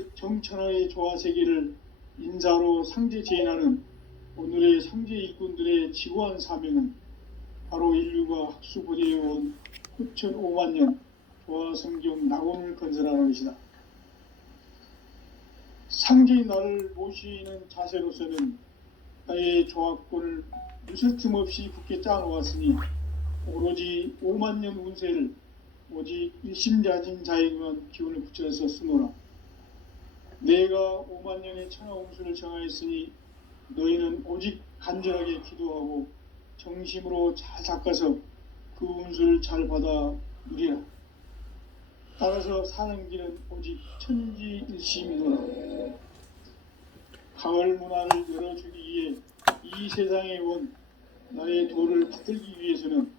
즉 정천하의 조화세계를 인사로 상제 재현하는 오늘의 상제 일꾼들의 지고한 사명은 바로 인류가 학수 보존해온 9,500만 년 조화성경 낙원을 건설하는 것이다. 상제의 나를 모시는 자세로서는 나의 조화권을 무슬틈 없이 굳게 짜놓았으니 오로지 5만 년 운세를 오직 일심자진 자에게만 기운을 붙여서 쓰노라. 내가 5만 년의 천하 운수를 정하였으니 너희는 오직 간절하게 기도하고 정심으로 잘 닦아서 그 운수를 잘 받아 누리라. 따라서 사는 길은 오직 천지일심이노라. 가을 문화를 열어주기 위해 이 세상에 온 나의 도를 받들기 위해서는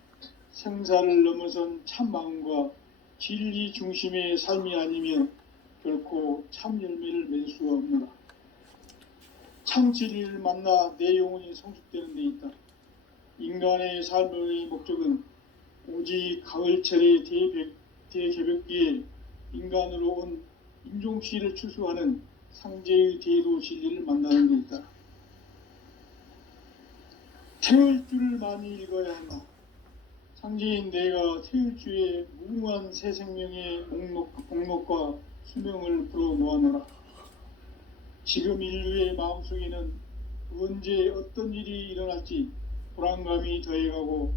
생사를 넘어선 참 마음과 진리 중심의 삶이 아니면 결코 참 열매를 맺을 수가 없노라. 참 진리를 만나 내 영혼이 성숙되는 데 있다. 인간의 삶의 목적은 오직 가을철의 대개벽기에 인간으로 온 인종시를 추수하는 상제의 대도 진리를 만나는 데 있다. 태울 줄을 많이 읽어야 한다. 상제인 내가 태울 주의 무궁한 새 생명의 목록과 수명을 불어놓아노라. 지금 인류의 마음속에는 언제 어떤 일이 일어날지 불안감이 더해가고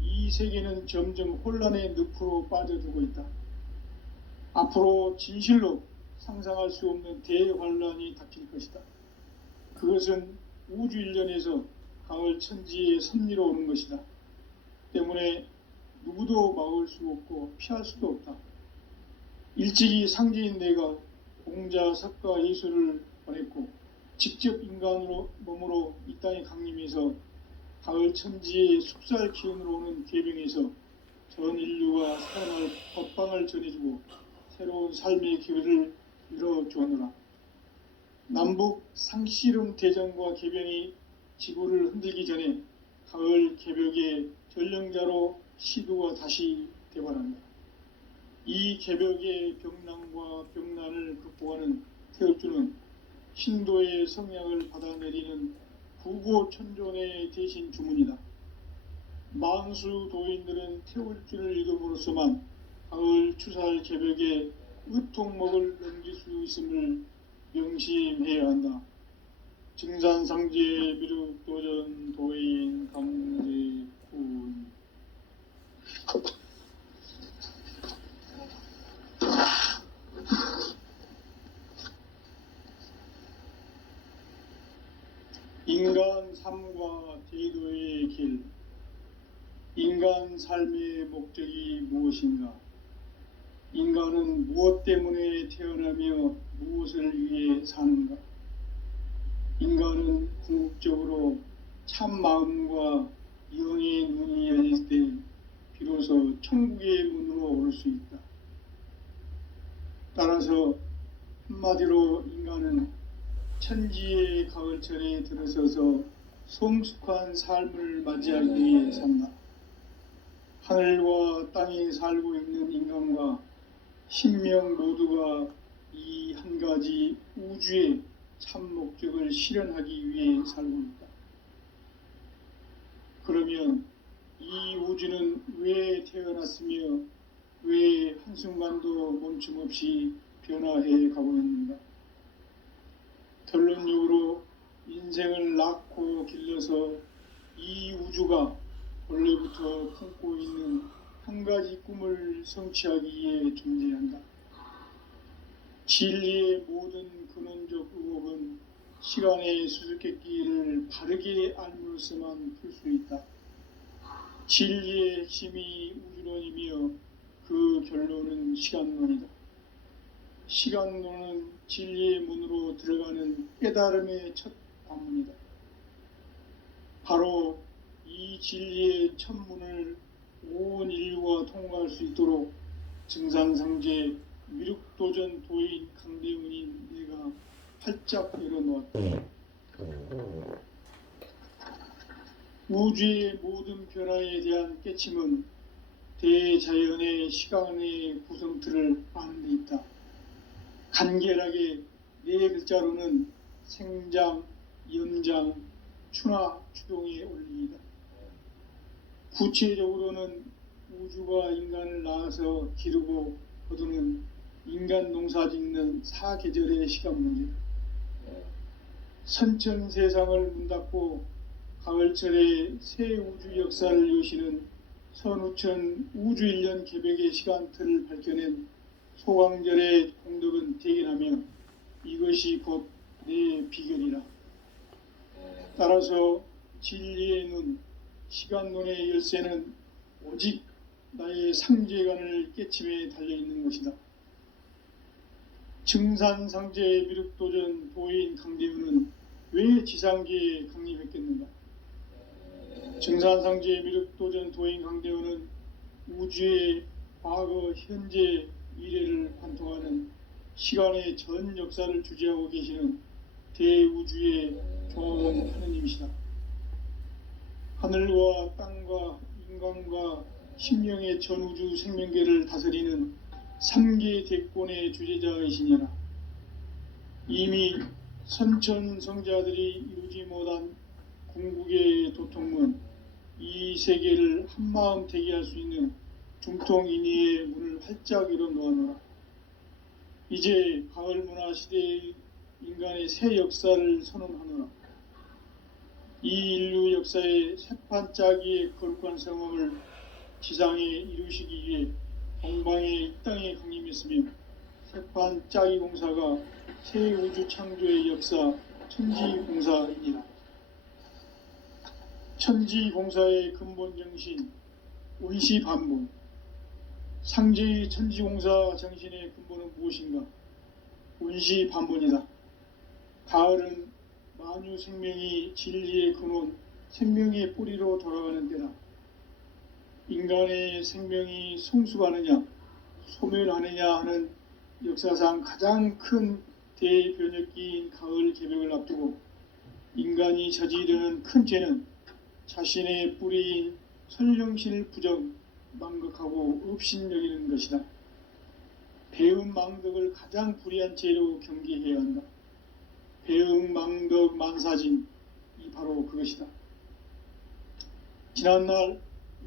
이 세계는 점점 혼란의 늪으로 빠져들고 있다. 앞으로 진실로 상상할 수 없는 대환란이 닥칠 것이다. 그것은 우주 일련에서 가을 천지의 섭리로 오는 것이다. 때문에 누구도 막을 수 없고 피할 수도 없다. 일찍이 상제인 내가 공자, 석가, 예수를 보냈고 직접 인간으로 몸으로 이 땅에 강림해서 가을 천지의 숙살 기운으로 오는 계병에서 전 인류가 살아날 법방을 전해주고 새로운 삶의 기회를 이뤄주었노라. 남북 상씨름 대전과 개병이 지구를 흔들기 전에 가을 개벽의 전령자로 시도가 다시 대발한다. 이 개벽의 병난과 병난을 극복하는 태울주는 신도의 성향을 받아내리는 구고천존의 대신 주문이다. 만수 도인들은 태울주를 읽음으로써만 가을 추살 개벽의 의통목을 넘길 수 있음을 명심해야 한다. 증산상제 미륵도전 도인 강제군. 인간 삶과 제도의 길. 인간 삶의 목적이 무엇인가? 인간은 무엇 때문에 태어나며 무엇을 위해 사는가? 인간은 궁극적으로 참 마음과 영의 눈이 열릴 때 비로소 천국의 문으로 오를 수 있다. 따라서 한마디로 인간은 천지의 가을철에 들어서서 성숙한 삶을 맞이하기 위해 산다. 하늘과 땅에 살고 있는 인간과 신명 모두가 이 한 가지 우주의 참 목적을 실현하기 위해 살고 있다. 그러면 이 우주는 왜 태어났으며 왜 한순간도 멈춤 없이 변화해 가고 있는가? 결론적으로 인생을 낳고 길러서 이 우주가 원래부터 품고 있는 한 가지 꿈을 성취하기 위해 존재한다. 진리의 모든 근원적 의혹은 시간의 수수께끼를 바르게 알므로서만 풀 수 있다. 진리의 핵심이 우주론이며 그 결론은 시간론이다. 시간론은 진리의 문으로 들어가는 깨달음의 첫 관문이다. 바로 이 진리의 첫 문을 온 인류가 통과할 수 있도록 증산상제 미륵도전 도인 강대훈인 내가 활짝 열어놓았다. 우주의 모든 변화에 대한 깨침은 대자연의 시간의 구성틀을 아는 데 있다. 간결하게 네 글자로는 생장, 연장, 추나 추동에 올립니다. 구체적으로는 우주가 인간을 낳아서 기르고 거두는 인간 농사 짓는 사계절의 시간 문제, 선천 세상을 문닫고 가을철에 새 우주 역사를 여시는 선우천 우주일년 개벽의 시간틀을 밝혀낸 소강절의 공덕은 대견하며 이것이 곧 내 비결이라. 따라서 진리의 눈, 시간론의 열쇠는 오직 나의 상제관을 깨침에 달려있는 것이다. 증산상제의 미륵도전 도인 강대우는 왜 지상계에 강림했겠는가? 증산상제의 미륵도전 도인 강대우는 우주의 과거, 현재, 미래를 관통하는 시간의 전 역사를 주재하고 계시는 대우주의 조화원 하느님이시다. 하늘과 땅과 인간과 심령의 전우주 생명계를 다스리는 3계 대권의 주제자이시니라. 이미 선천성자들이 이루지 못한 궁극의 도통문, 이 세계를 한마음 대기할 수 있는 중통인의의 문을 활짝 열어 놓아노라. 이제 가을문화 시대의 인간의 새 역사를 선언하노라. 이 인류 역사의 새판짜기의 거룩한 성험을 지상에 이루시기 위해 동방에 이 땅에 강림했으며 새판짜기 공사가 새 우주 창조의 역사 천지공사이니라. 천지공사의 근본 정신 원시반본, 상제의 천지공사 정신의 근본은 무엇인가? 원시반본이다. 가을은 만유 생명이 진리의 근원, 생명의 뿌리로 돌아가는 때다. 인간의 생명이 성숙하느냐, 소멸하느냐 하는 역사상 가장 큰 대변혁기인 가을 개벽을 앞두고 인간이 저지르는 큰 죄는 자신의 뿌리인 선령신을 부정, 망극하고 업신여기는 것이다. 배음 망덕을 가장 불의한 죄로 경계해야 한다. 배음 망덕 만사진, 이 바로 그것이다. 지난날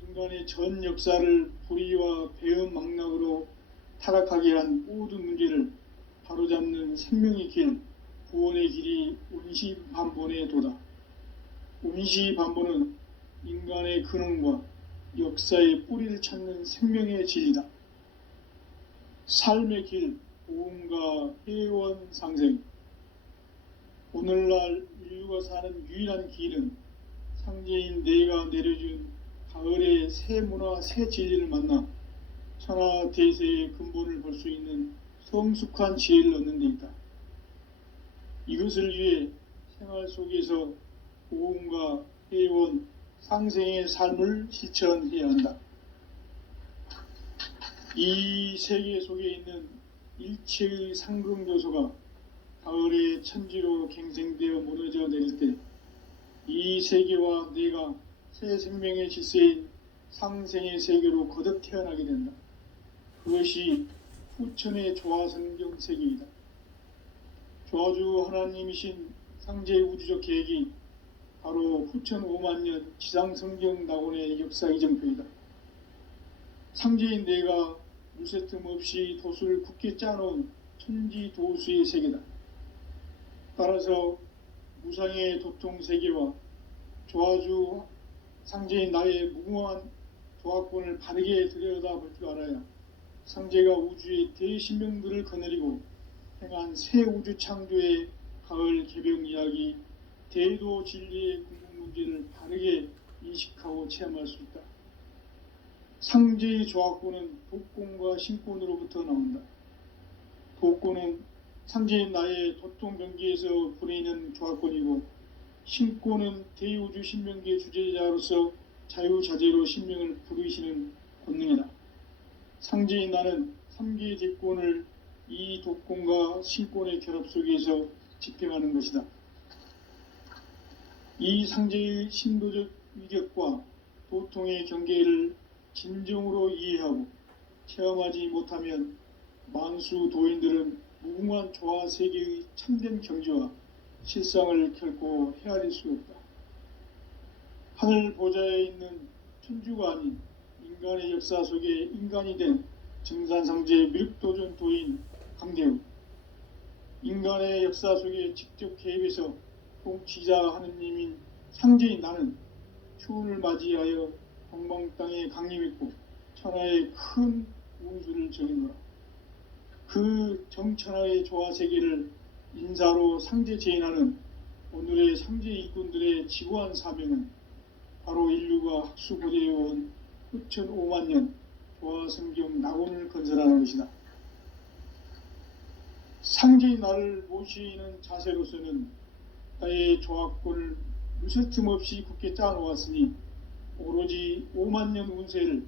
인간의 전 역사를 불의와 배음 망락으로 타락하게 한 모든 문제를 바로잡는 생명의 길, 구원의 길이 원시반본의 도다. 원시반본은 인간의 근원과 역사의 뿌리를 찾는 생명의 진리다. 삶의 길, 보험과 회원 상생. 오늘날 인류가 사는 유일한 길은 상제인 내가 내려준 가을의 새 문화, 새 진리를 만나 천하 대세의 근본을 볼 수 있는 성숙한 지혜를 얻는 데 있다. 이것을 위해 생활 속에서 보험과 회원, 상생의 삶을 실천해야 한다. 이 세계 속에 있는 일체의 상금 요소가 가을의 천지로 갱생되어 무너져 내릴 때 이 세계와 내가 새 생명의 질서인 상생의 세계로 거듭 태어나게 된다. 그것이 후천의 조화성경 세계이다. 조화주 하나님이신 상제의 우주적 계획이 바로 후천 5만년 지상성경 낙원의 역사 이정표이다. 상제인 내가 물새틈 없이 도수를 굳게 짜놓은 천지도수의 세계다. 따라서 무상의 도통 세계와 조화주 상제인 나의 무궁한 조화권을 바르게 들여다볼 줄 알아야 상제가 우주의 대신명들을 거느리고 행한 새 우주 창조의 가을 개벽 이야기, 대도 진리의 궁극 문제를 바르게 인식하고 체험할 수 있다. 상제의 조화권은 독권과 신권으로부터 나온다. 독권은 상제인 나의 도통 경계에서 부리는 조화권이고, 신권은 대우주 신명계 주제자로서 자유자재로 신명을 부르시는 권능이다. 상제인 나는 3계 대권을 이 독권과 신권의 결합 속에서 집행하는 것이다. 이 상제의 신도적 위격과 도통의 경계를 진정으로 이해하고 체험하지 못하면 만수 도인들은 무궁한 조화 세계의 참된 경지와 실상을 결코 헤아릴 수 없다. 하늘 보좌에 있는 천주가 아닌 인간의 역사 속에 인간이 된 증산상제 미륵도전 도인 강대우, 인간의 역사 속에 직접 개입해서 통치자 하느님인 상제인 나는 추운을 맞이하여 동방 땅에 강림했고 천하의 큰 운수를 정해노라. 그 정천하의 조화 세계를 인사로 상제 제인하는 오늘의 상제 일꾼들의 지구한 사명은 바로 인류가 학수고대해온 후천 5만 년 조화 성경 낙원을 건설하는 것이다. 상제의 나를 모시는 자세로서는 나의 조화권을 무쇠틈 없이 굳게 짜놓았으니 오로지 5만 년 운세를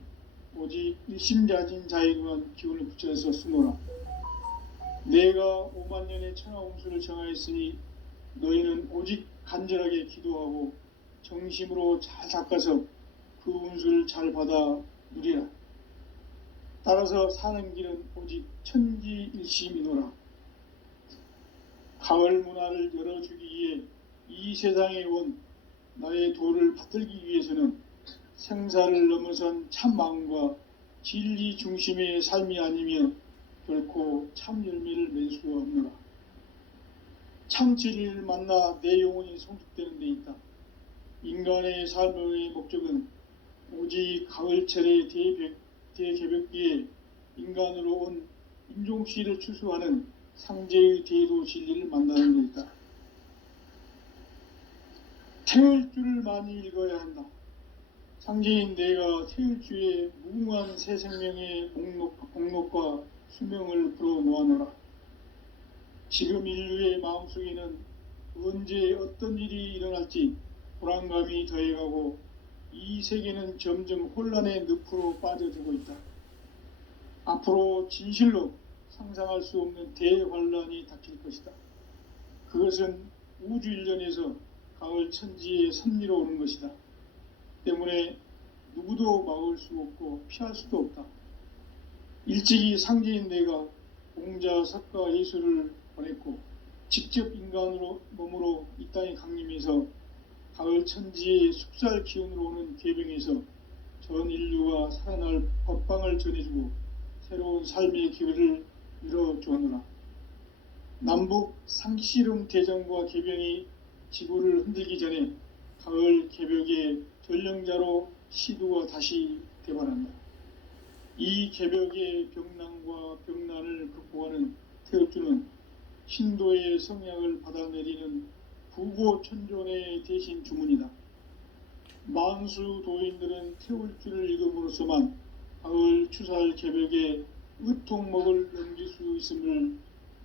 오직 일심자진 자에게만 기운을 붙여서 쓰노라. 내가 5만 년의 천하 운수를 정하였으니 너희는 오직 간절하게 기도하고 정심으로 잘 닦아서 그 운수를 잘 받아 누리라. 따라서 사는 길은 오직 천지일심이노라. 가을 문화를 열어주기 위해 이 세상에 온 나의 도를 받들기 위해서는 생사를 넘어선 참 마음과 진리 중심의 삶이 아니면 결코 참 열매를 맺을 수 없노라. 참 진리를 만나 내 영혼이 성숙되는 데 있다. 인간의 삶의 목적은 오직 가을철의 대개벽기에 인간으로 온 인종씨를 추수하는 상제의 대도 진리를 만나는 데 있다. 태울 줄을 많이 읽어야 한다. 상제인 내가 태울 주의 무궁한 새 생명의 목록과 수명을 풀어놓아노라. 지금 인류의 마음속에는 언제 어떤 일이 일어날지 불안감이 더해가고 이 세계는 점점 혼란의 늪으로 빠져들고 있다. 앞으로 진실로 상상할 수 없는 대환란이 닥칠 것이다. 그것은 우주 일련에서 가을 천지의 섭리로 오는 것이다. 때문에 누구도 막을 수 없고 피할 수도 없다. 일찍이 상제인 내가 공자, 석가, 예수를 보냈고 직접 인간으로 몸으로 이 땅에 강림해서 가을 천지의 숙살 기운으로 오는 계병에서 전 인류가 살아날 법방을 전해주고 새로운 삶의 기회를 열어주었노라. 남북 상씨름 대전과 계병이 지구를 흔들기 전에 가을 개벽의 전령자로 시두가 다시 대발한다. 이 개벽의 병난과 병난을 극복하는 태엽주는 신도의 성약을 받아내리는 부고천존의 대신 주문이다. 만수 도인들은 태울주를 읽음으로써만 가을 추살 개벽의 의통목을 넘길 수 있음을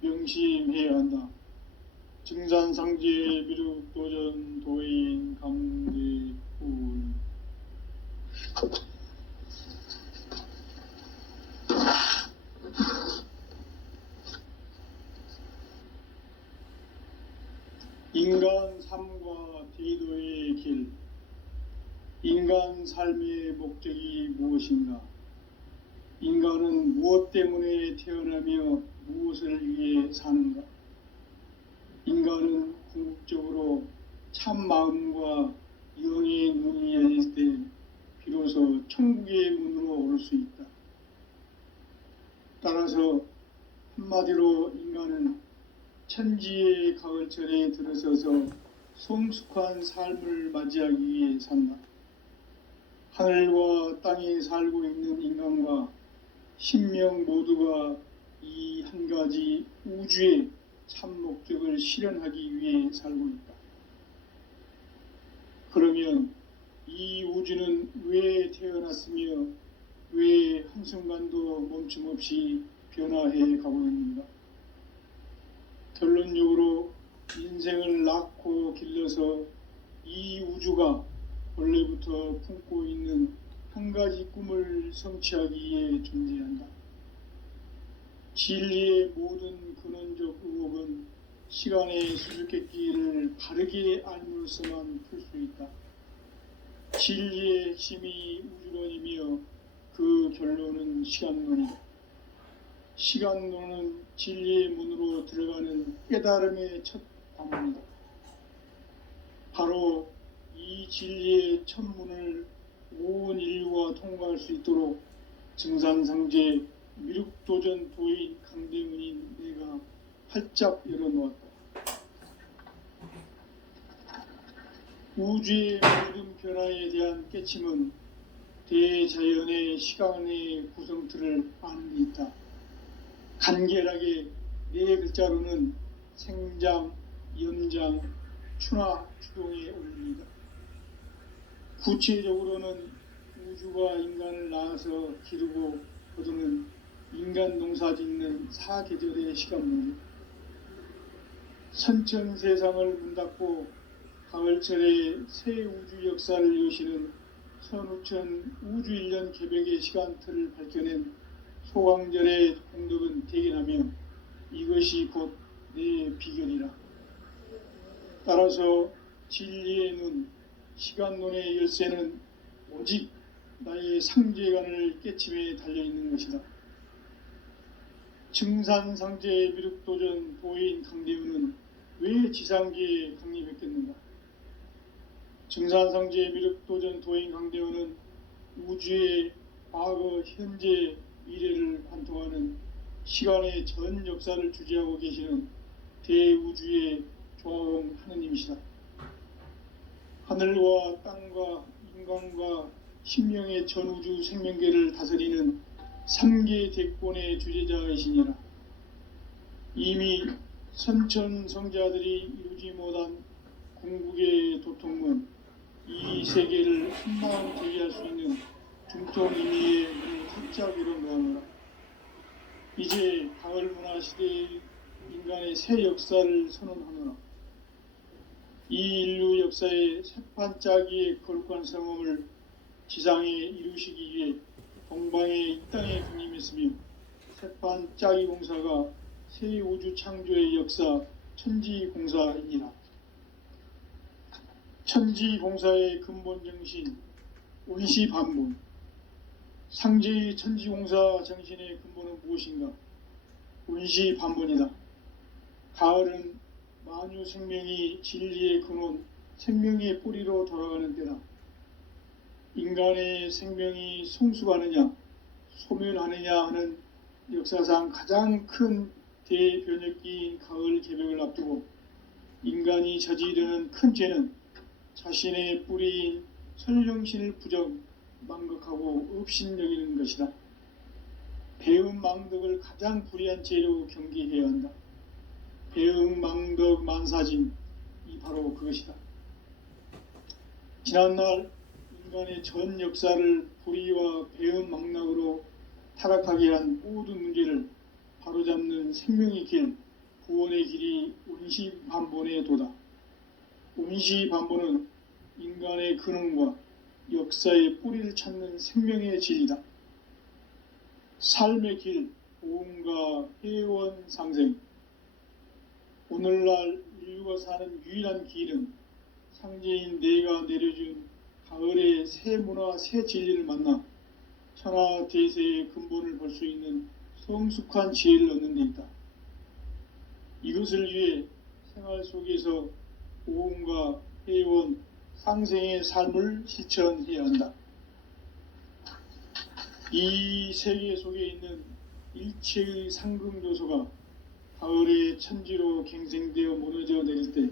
명심해야 한다. 증산상제 미륵도전 도인 강대훈. 인간 삶과 대도의 길. 인간 삶의 목적이 무엇인가? 인간은 무엇 때문에 태어나며 무엇을 위해 사는가? 인간은 궁극적으로 참 마음과 영의 눈이 열릴 때 비로소 천국의 문으로 오를 수 있다. 따라서 한마디로 인간은 천지의 가을철에 들어서서 성숙한 삶을 맞이하기 위해 산다. 하늘과 땅에 살고 있는 인간과 신명 모두가 이 한 가지 우주의 참 목적을 실현하기 위해 살고 있다. 그러면 이 우주는 왜 태어났으며 왜 한순간도 멈춤 없이 변화해 가고 있는가? 결론적으로 인생을 낳고 길러서 이 우주가 원래부터 품고 있는 한 가지 꿈을 성취하기 위해 존재한다. 진리의 모든 근원적 의혹은 시간의 수수께끼를 바르게 알므로서만 풀 수 있다. 진리의 핵심이 우주론이며 그 결론은 시간론이다. 시간론은 진리의 문으로 들어가는 깨달음의 첫 방문이다. 바로 이 진리의 첫 문을 온 인류가 통과할 수 있도록 증산상제 미륵도전 도인 강대문인 내가 활짝 열어놓았다. 우주의 모든 변화에 대한 깨침은 대자연의 시간의 구성틀을 아는 데 있다. 간결하게 네 글자로는 생장, 연장, 추나 추동의 원리이다. 구체적으로는 우주가 인간을 낳아서 기르고 거두는 인간 농사 짓는 사계절의 시간문이다. 선천 세상을 문닫고 가을철에 새 우주 역사를 여시는 선우천 우주 1년 개벽의 시간틀을 밝혀낸 소강절의 공덕은 대견하며 이것이 곧 내 비결이라. 따라서 진리의 눈, 시간론의 열쇠는 오직 나의 상제관을 깨침에 달려있는 것이다. 증산상제 미륵도전 도인 강대우는 왜 지상계에 강림했겠는가? 증산상제 미륵도전 도인 강대우는 우주의 과거, 현재, 미래를 관통하는 시간의 전 역사를 주재하고 계시는 대우주의 조화원 하느님이시다. 하늘과 땅과 인간과 신명의 전우주 생명계를 다스리는 3계 대권의 주재자이시니라. 이미 선천성자들이 이루지 못한 궁극의 도통문, 이 세계를 한마음 제기할 수 있는 중통인의의 문을 활짝 열어놓아라. 이제 가을 문화 시대의 인간의 새 역사를 선언하노라. 이 인류 역사의 새판짜기의 거룩한 성험을 지상에 이루시기 위해 동방의 이 땅에 군림했으며 새판짜기 공사가 새 우주 창조의 역사 천지공사이니라. 천지공사의 근본 정신 온시반본. 상제의 천지공사 정신의 근본은 무엇인가? 온시반본이다. 가을은 만유 생명이 진리의 근원, 생명의 뿌리로 돌아가는 때다. 인간의 생명이 성숙하느냐, 소멸하느냐 하는 역사상 가장 큰 대변혁기인 가을 개벽을 앞두고 인간이 저지르는 큰 죄는 자신의 뿌리인 설령신을 부정, 망각하고 업신여기는 것이다. 배음 망덕을 가장 불의한 죄로 경계해야 한다. 배음 망덕 만사진, 이 바로 그것이다. 지난날 인간의 전 역사를 불의와 배음 망락으로 타락하게 한 모든 문제를 바로잡는 생명의 길, 구원의 길이 온시반본의 도다. 온시반본은 인간의 근원과 역사의 뿌리를 찾는 생명의 진리다. 삶의 길, 보험과 회원 상생. 오늘날 인류가 사는 유일한 길은 상제인 내가 내려준 가을의 새 문화, 새 진리를 만나 천하 대세의 근본을 볼 수 있는 성숙한 지혜를 얻는 데 있다. 이것을 위해 생활 속에서 보험과 회원, 상생의 삶을 실천해야 한다. 이 세계 속에 있는 일체의 상금요소가 가을의 천지로 갱생되어 무너져 내릴 때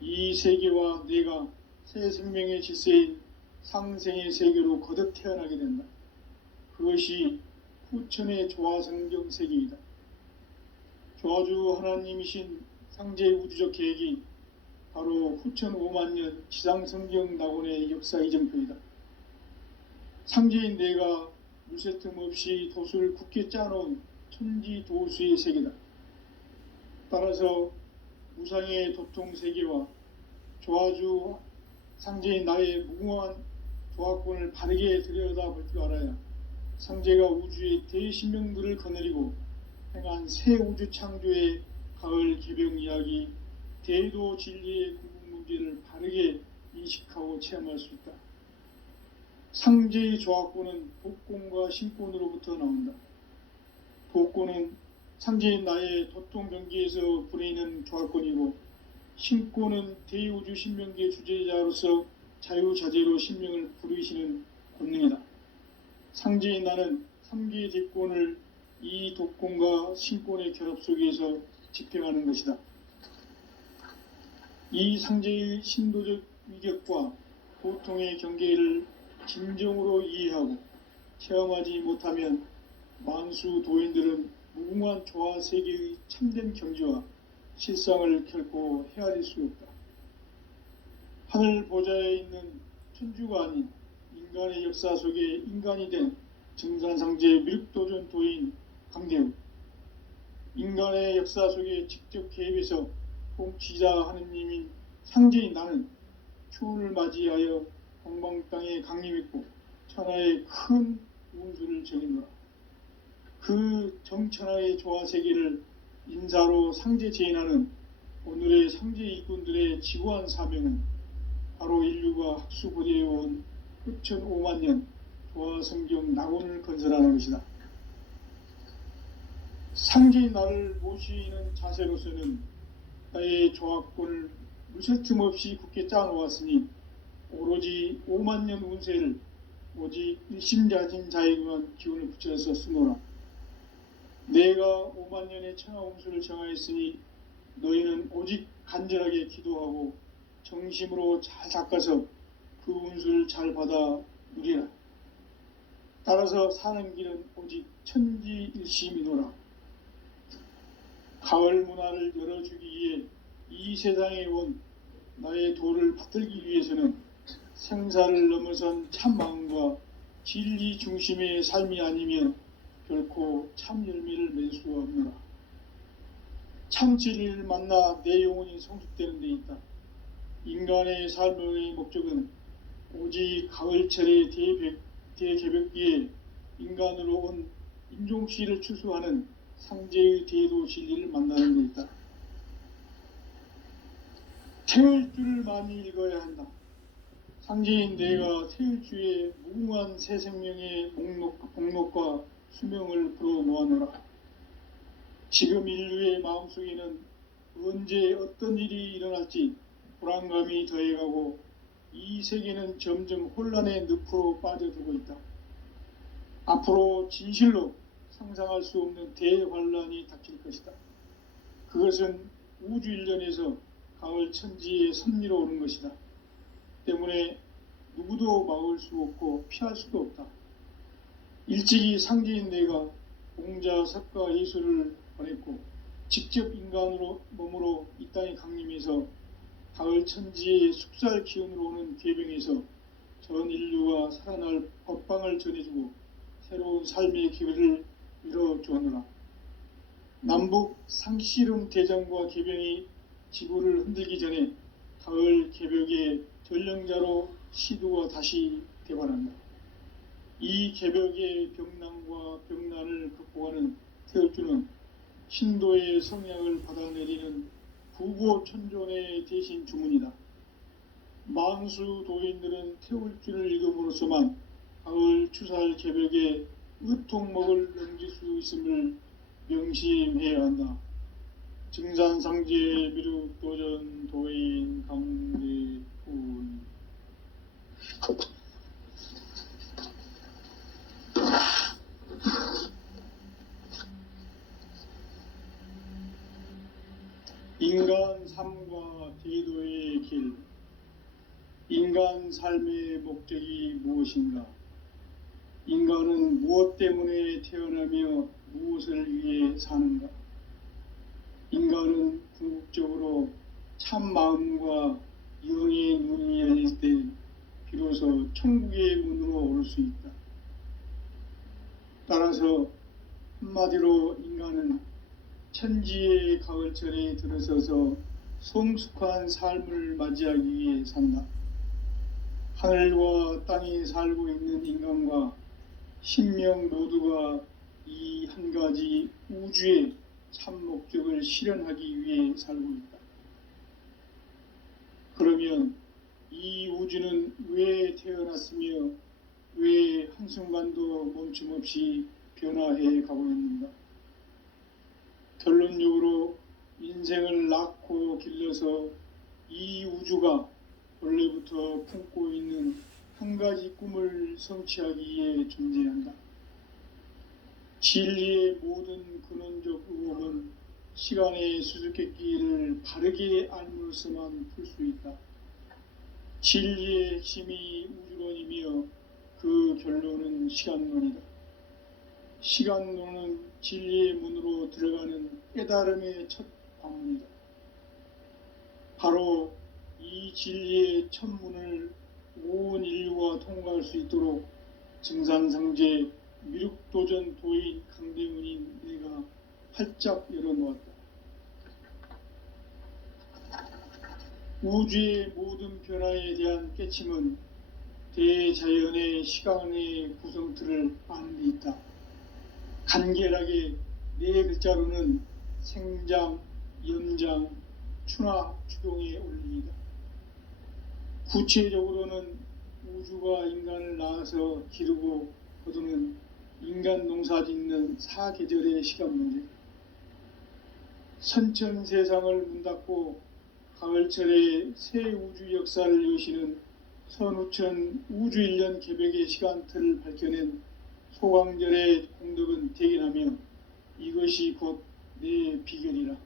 이 세계와 내가 새 생명의 질서인 상생의 세계로 거듭 태어나게 된다. 그것이 후천의 조화성경 세계이다. 조화주 하나님이신 상제의 우주적 계획이 바로 후천 5만년 지상성경 낙원의 역사 이정표이다. 상제인 내가 물새 틈 없이 도수를 굳게 짜놓은 천지도수의 세계다. 따라서 무상의 도통 세계와 조화주 상제인 나의 무궁한 조화권을 바르게 들여다볼 줄 알아야 상제가 우주의 대신명들을 거느리고 행한 새 우주 창조의 가을 개벽 이야기, 대도 진리의 궁극 문제를 바르게 인식하고 체험할 수 있다. 상제의 조화권은 복권과 신권으로부터 나온다. 도권은 상제인 나의 도통 경기에서 부리는 조합권이고, 신권은 대우주 신명기의 주제자로서 자유자재로 신명을 부르시는 권능이다. 상제인 나는 3개의 대권을 이 도권과 신권의 결합 속에서 집행하는 것이다. 이 상제의 신도적 위격과 도통의 경계를 진정으로 이해하고 체험하지 못하면 만수 도인들은 무궁한 조화 세계의 참된 경지와 실상을 결코 헤아릴 수 없다. 하늘 보좌에 있는 천주가 아닌 인간의 역사 속에 인간이 된 증산상제 미륵도전 도인 강대우, 인간의 역사 속에 직접 개입해서 통치자 하느님인 상제인 나는 추운을 맞이하여 동방 땅에 강림했고 천하의 큰 운수를 정했노라. 그 정천하의 조화 세계를 인사로 상제 제인하는 오늘의 상제 일꾼들의 지구한 사명은 바로 인류가 학수고대해온 끝천 5만 년 조화 성경 낙원을 건설하는 것이다. 상제인 나를 모시는 자세로서는 나의 조합권을 무설틈 없이 굳게 짜놓았으니 오로지 5만 년 운세를 오직 일심자진 자에게만 기운을 붙여서 쓰노라. 내가 5만 년의 천하 운수를 정하였으니 너희는 오직 간절하게 기도하고 정심으로 잘 닦아서 그 운수를 잘 받아 누리라. 따라서 사는 길은 오직 천지일심이노라. 가을 문화를 열어주기 위해 이 세상에 온 나의 도를 받들기 위해서는 생사를 넘어선 참 마음과 진리 중심의 삶이 아니면 결코 참 열매를 맺을 수가 없노라. 참 진리를 만나 내 영혼이 성숙되는 데 있다. 인간의 삶의 목적은 오직 가을철의 대개벽기에 인간으로 온 인종씨를 추수하는 상제의 대도 진리를 만나는 데 있다. 태을주를 많이 읽어야 한다. 상제인 내가 태을주의 무궁한 새 생명의 목록과 수명을 불어놓아노라. 지금 인류의 마음속에는 언제 어떤 일이 일어날지 불안감이 더해가고 이 세계는 점점 혼란의 늪으로 빠져들고 있다. 앞으로 진실로 상상할 수 없는 대환란이 닥칠 것이다. 그것은 우주 일련에서 가을 천지의 섭리로 오는 것이다. 때문에 누구도 막을 수 없고 피할 수도 없다. 일찍이 상제인 내가 공자, 석가, 예수를 보냈고 직접 인간으로 몸으로 이 땅에 강림해서 가을 천지의 숙살 기운으로 오는 괴병에서 전 인류가 살아날 법방을 전해주고 새로운 삶의 기회를 열어주었노라. 남북 상씨름 대장과 개병이 지구를 흔들기 전에 가을 개벽의 전령자로 시도가 다시 개발한다. 이 개벽의 병난과 병난을 극복하는 태을주는 신도의 성향을 받아내리는 부고천존의 대신 주문이다. 만수 도인들은 태울주를 읽음으로써만 가을 추살 개벽의 의통목을 넘길 수 있음을 명심해야 한다. 증산상제 미륵도전 도인 강대훈. 인간 삶과 제도의 길. 인간 삶의 목적이 무엇인가? 인간은 무엇 때문에 태어나며 무엇을 위해 사는가? 인간은 궁극적으로 참 마음과 영의 눈이 열릴 때 비로소 천국의 문으로 오를 수 있다. 따라서 한마디로 인간은 천지의 가을철에 들어서서 성숙한 삶을 맞이하기 위해 산다. 하늘과 땅에 살고 있는 인간과 신명 모두가 이 한 가지 우주의 참 목적을 실현하기 위해 살고 있다. 그러면 이 우주는 왜 태어났으며 왜 한순간도 멈춤없이 변화해 가고 있는가? 결론적으로 인생을 낳고 길러서 이 우주가 원래부터 품고 있는 한 가지 꿈을 성취하기 위해 존재한다. 진리의 모든 근원적 의혹은 시간의 수수께끼를 바르게 알므로서만 풀 수 있다. 진리의 핵심이 우주론이며 그 결론은 시간론이다. 시간론은 진리의 문으로 들어가는 깨달음의 첫 방문이다. 바로 이 진리의 첫 문을 온 인류가 통과할 수 있도록 증산상제 미륵도전 도인 강대문인 내가 활짝 열어놓았다. 우주의 모든 변화에 대한 깨침은 대자연의 시간의 구성틀을 아는 데 있다. 간결하게 네 글자로는 생장, 연장, 추나 추동의 원리이다. 구체적으로는 우주가 인간을 낳아서 기르고 거두는 인간 농사 짓는 사계절의 시간 문제, 선천 세상을 문 닫고 가을철에 새 우주 역사를 여시는 선우천 우주 1년 개벽의 시간틀을 밝혀낸 소강절의 공덕은 대견하며 이것이 곧 내 비결이라.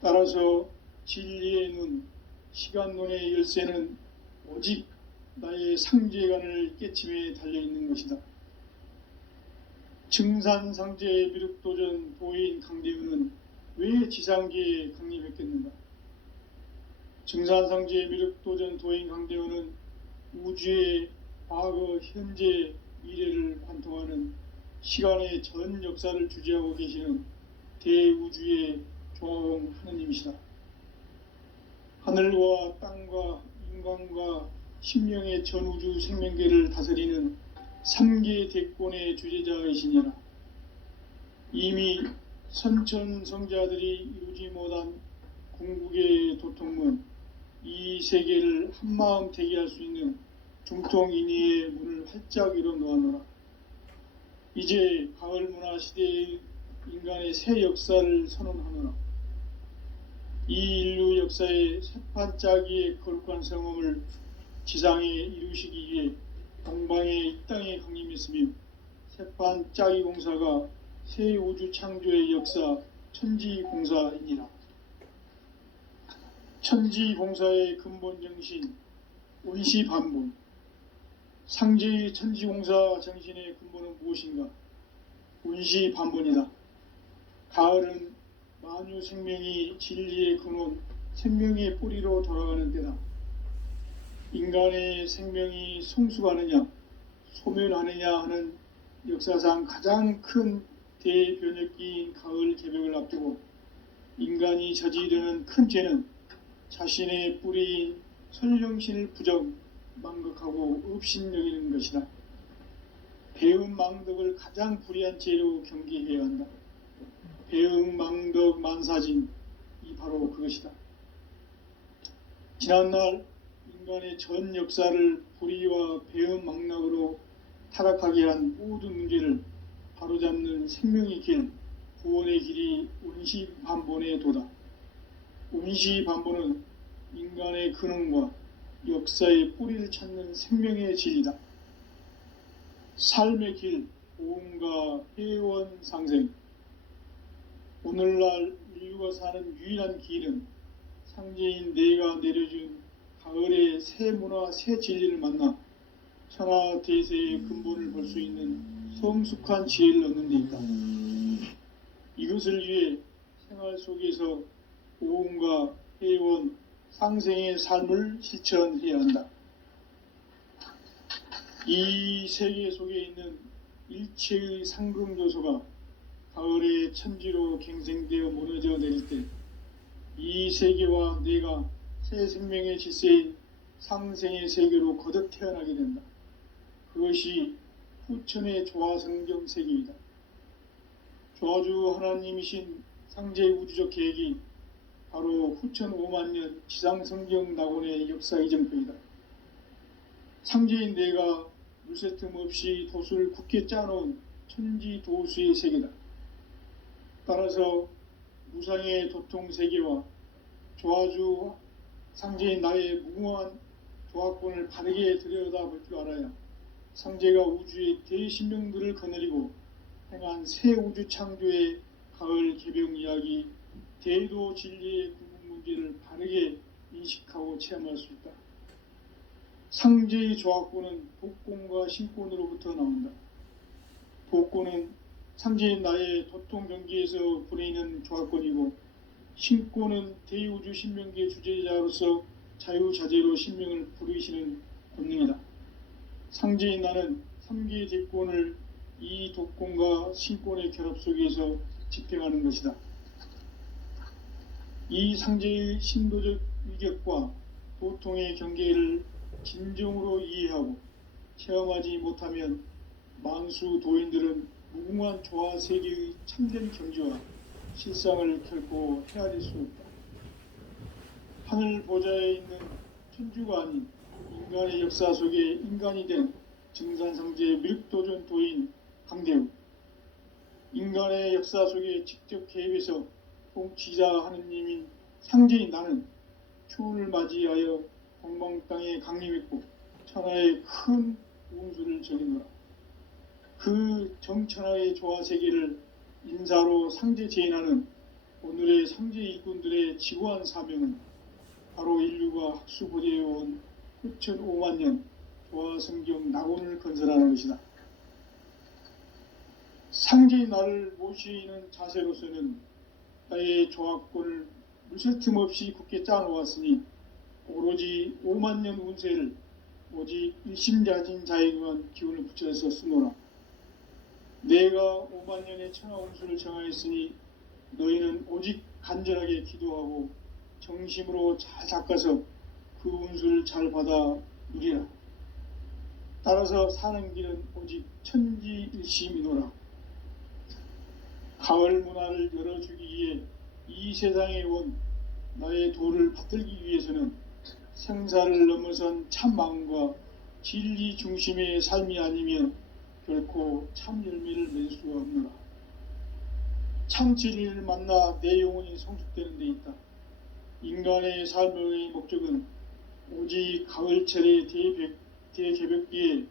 따라서 진리의 눈, 시간론의 열쇠는 오직 나의 상제관을 깨침에 달려있는 것이다. 증산상제의 미륵도전 도인 강대은은 왜 지상계에 강림했겠는가? 증산상제의 미륵도전 도인 강대은은 우주의 과거, 현재, 미래를 관통하는 시간의 전 역사를 주재하고 계시는 대우주의 조화홍 하느님이시다. 하늘과 땅과 인간과 신명의 전우주 생명계를 다스리는 3계 대권의 주제자이시니라. 이미 선천성자들이 이루지 못한 궁극의 도통문, 이 세계를 한마음 대기할 수 있는 중통인의의 문을 활짝 열어놓아노라. 이제 가을 문화 시대의 인간의 새 역사를 선언하노라. 이 인류 역사의 새판짜기의 거룩한 성험을 지상에 이루시기 위해 동방의 이 땅에 강림했으며 새판짜기 공사가 새 우주 창조의 역사 천지공사이니라. 천지공사의 근본 정신 운시반본, 상제의 천지공사 정신의 근본은 무엇인가? 운시반본이다. 가을은 만유 생명이 진리의 근원, 생명의 뿌리로 돌아가는 때다. 인간의 생명이 성숙하느냐, 소멸하느냐 하는 역사상 가장 큰 대변혁기인 가을 개벽을 앞두고 인간이 저지르는 큰 죄는 자신의 뿌리인 설령신을 부정, 망극하고 업신여기는 것이다. 배음 망덕을 가장 불의한 죄로 경계해야 한다. 배음 망덕 만사진, 이 바로 그것이다. 지난날 인간의 전 역사를 불의와 배음 망락으로 타락하게 한 모든 문제를 바로잡는 생명의 길, 구원의 길이 운시반본의 도다. 운시반본은 인간의 근원과 역사의 뿌리를 찾는 생명의 진리다. 삶의 길, 보험과 회원 상생. 오늘날 인류가 사는 유일한 길은 상제인 내가 내려준 가을의 새 문화, 새 진리를 만나 천하대세의 근본을 볼 수 있는 성숙한 지혜를 얻는 데 있다. 이것을 위해 생활 속에서 보험과 회원, 상생의 삶을 실천해야 한다. 이 세계 속에 있는 일체의 상금 요소가 가을의 천지로 갱생되어 무너져 내릴 때 이 세계와 내가 새 생명의 질서인 상생의 세계로 거듭 태어나게 된다. 그것이 후천의 조화성경 세계이다. 조화주 하나님이신 상제의 우주적 계획이 바로 후천 5만년 지상성경 낙원의 역사 이정표이다. 상제인 내가 물새 틈 없이 도수를 굳게 짜놓은 천지도수의 세계다. 따라서 무상의 도통 세계와 조화주 상제인 나의 무궁한 조합권을 바르게 들여다볼 줄 알아야 상제가 우주의 대신명들을 거느리고 행한 새 우주 창조의 가을 개병 이야기, 대도 진리의 궁극 문제를 바르게 인식하고 체험할 수 있다. 상제의 조합권은 복권과 신권으로부터 나온다. 복권은 상제인 나의 도통 경계에서 부리는 조합권이고, 신권은 대우주 신명기의 주제자로서 자유자재로 신명을 부르시는 권능이다. 상제인 나는 3개의 대권을 이 독권과 신권의 결합 속에서 집행하는 것이다. 이 상제의 신도적 위격과 도통의 경계를 진정으로 이해하고 체험하지 못하면 만수 도인들은 무궁한 조화 세계의 참된 경지와 실상을 결코 헤아릴 수 없다. 하늘 보좌에 있는 천주가 아닌 인간의 역사 속에 인간이 된 증산상제 미륵도전 도인 강대우, 인간의 역사 속에 직접 개입해서 통치자 하느님인 상제인 나는 추운을 맞이하여 동방 땅에 강림했고 천하의 큰 운수를 전해노라. 그 정천하의 조화 세계를 인사로 상제 제인하는 오늘의 상제 일꾼들의 지고한 사명은 바로 인류가 학수고대해온 9,500만 년 조화 성경 낙원을 건설하는 것이다. 상제의 나를 모시는 자세로서는 나의 조합권을 무쇠 틈 없이 굳게 짜놓았으니 오로지 5만 년 운세를 오직 일심자진 자에게만 기운을 붙여서 쓰노라. 내가 5만 년의 천하 운수를 정하였으니 너희는 오직 간절하게 기도하고 정심으로 잘 닦아서 그 운수를 잘 받아 누리라. 따라서 사는 길은 오직 천지일심이노라. 가을 문화를 열어주기 위해 이 세상에 온 나의 도를 받들기 위해서는 생사를 넘어선 참 마음과 진리 중심의 삶이 아니면 결코 참 열매를 맺을 수가 없노라. 참 진리를 만나 내 영혼이 성숙되는 데 있다. 인간의 삶의 목적은 오직 가을철의 대개벽기에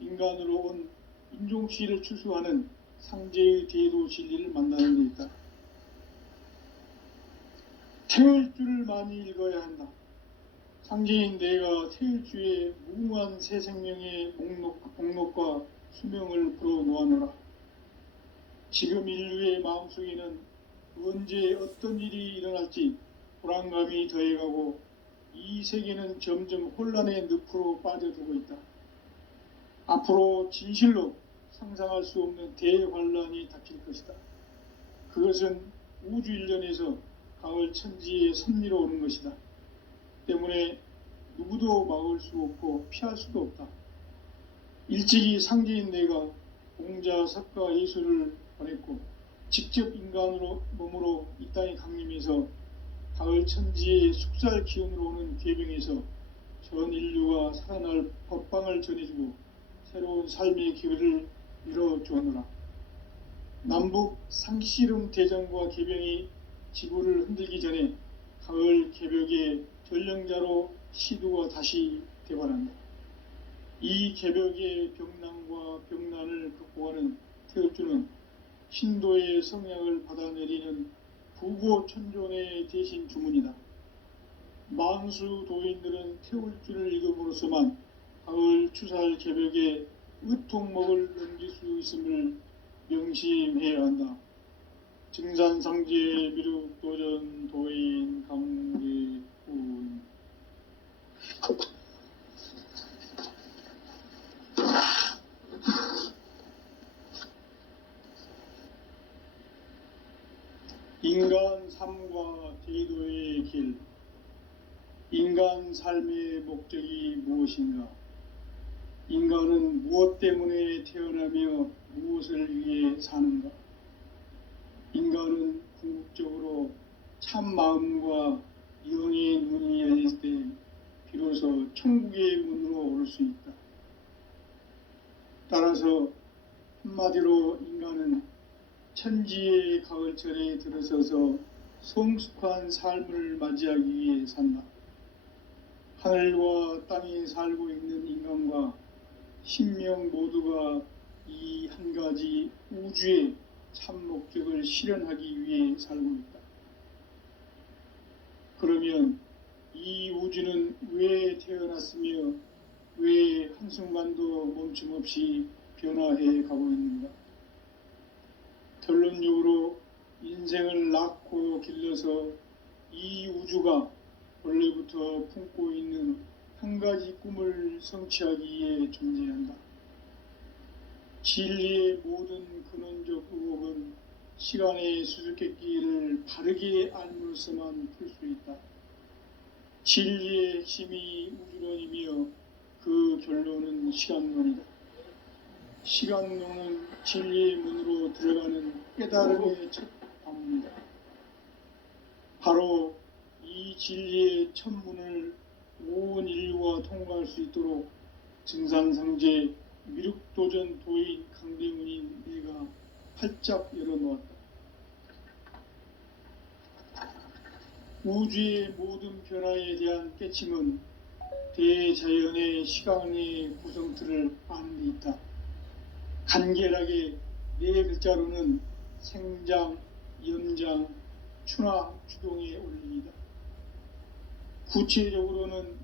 인간으로 온 인종시를 추수하는 상제의 대도 진리를 만나는 데 있다. 태을 줄을 많이 읽어야 한다. 상제인 내가 태을 주의 무궁한 새 생명의 목록과 수명을 불어놓아노라. 지금 인류의 마음속에는 언제 어떤 일이 일어날지 불안감이 더해가고 이 세계는 점점 혼란의 늪으로 빠져들고 있다. 앞으로 진실로 상상할 수 없는 대환란이 닥칠 것이다. 그것은 우주 일련에서 가을 천지의 섭리로 오는 것이다. 때문에 누구도 막을 수 없고 피할 수도 없다. 일찍이 상제인 내가 공자, 석가, 예수를 보냈고 직접 인간으로 몸으로 이 땅에 강림해서 가을 천지의 숙살 기운으로 오는 괴병에서 전 인류가 살아날 법방을 전해주고 새로운 삶의 기회를 이뤄주었노라. 남북 상씨름 대전과 개병이 지구를 흔들기 전에 가을 개벽의 전령자로 시두가 다시 되관한다. 이 개벽의 병난과 병난을 극복하는 태엽주는 신도의 성약을 받아내리는 부고천존의 대신 주문이다. 만수 도인들은 태울주를 읽음으로써만 가을 추살 개벽에 의통목을 넘길 수 있음을 명심해야 한다. 증산상제 미륵도전 도인 강대훈. 인간 삶과 대도의 길. 인간 삶의 목적이 무엇인가? 인간은 무엇 때문에 태어나며 무엇을 위해 사는가? 인간은 궁극적으로 참 마음과 영의 눈이 열릴 때 비로소 천국의 문으로 오를 수 있다. 따라서 한마디로 인간은 천지의 가을철에 들어서서 성숙한 삶을 맞이하기 위해 산다. 하늘과 땅에 살고 있는 인간과 신명 모두가 이 한 가지 우주의 참 목적을 실현하기 위해 살고 있다. 그러면 이 우주는 왜 태어났으며 왜 한순간도 멈춤없이 변화해 가고 있는가? 결론적으로 인생을 낳고 길러서 이 우주가 원래부터 품고 있는 한 가지 꿈을 성취하기 위해 존재한다. 진리의 모든 근원적 의혹은 시간의 수수께끼를 바르게 알므로서만 풀 수 있다. 진리의 핵심이 우주론이며 그 결론은 시간론이다. 시간론은 진리의 문으로 들어가는 깨달음의 첫 방문이다. 바로 이 진리의 첫 문을 온 인류가 통과할 수 있도록 증산상제 미륵도전 도인 강대문인 내가 활짝 열어놓았다. 우주의 모든 변화에 대한 깨침은 대자연의 시간의 구성틀을 아는 데 있다. 간결하게 네 글자로는 생장, 연장, 추나 추동의 원리이다. 구체적으로는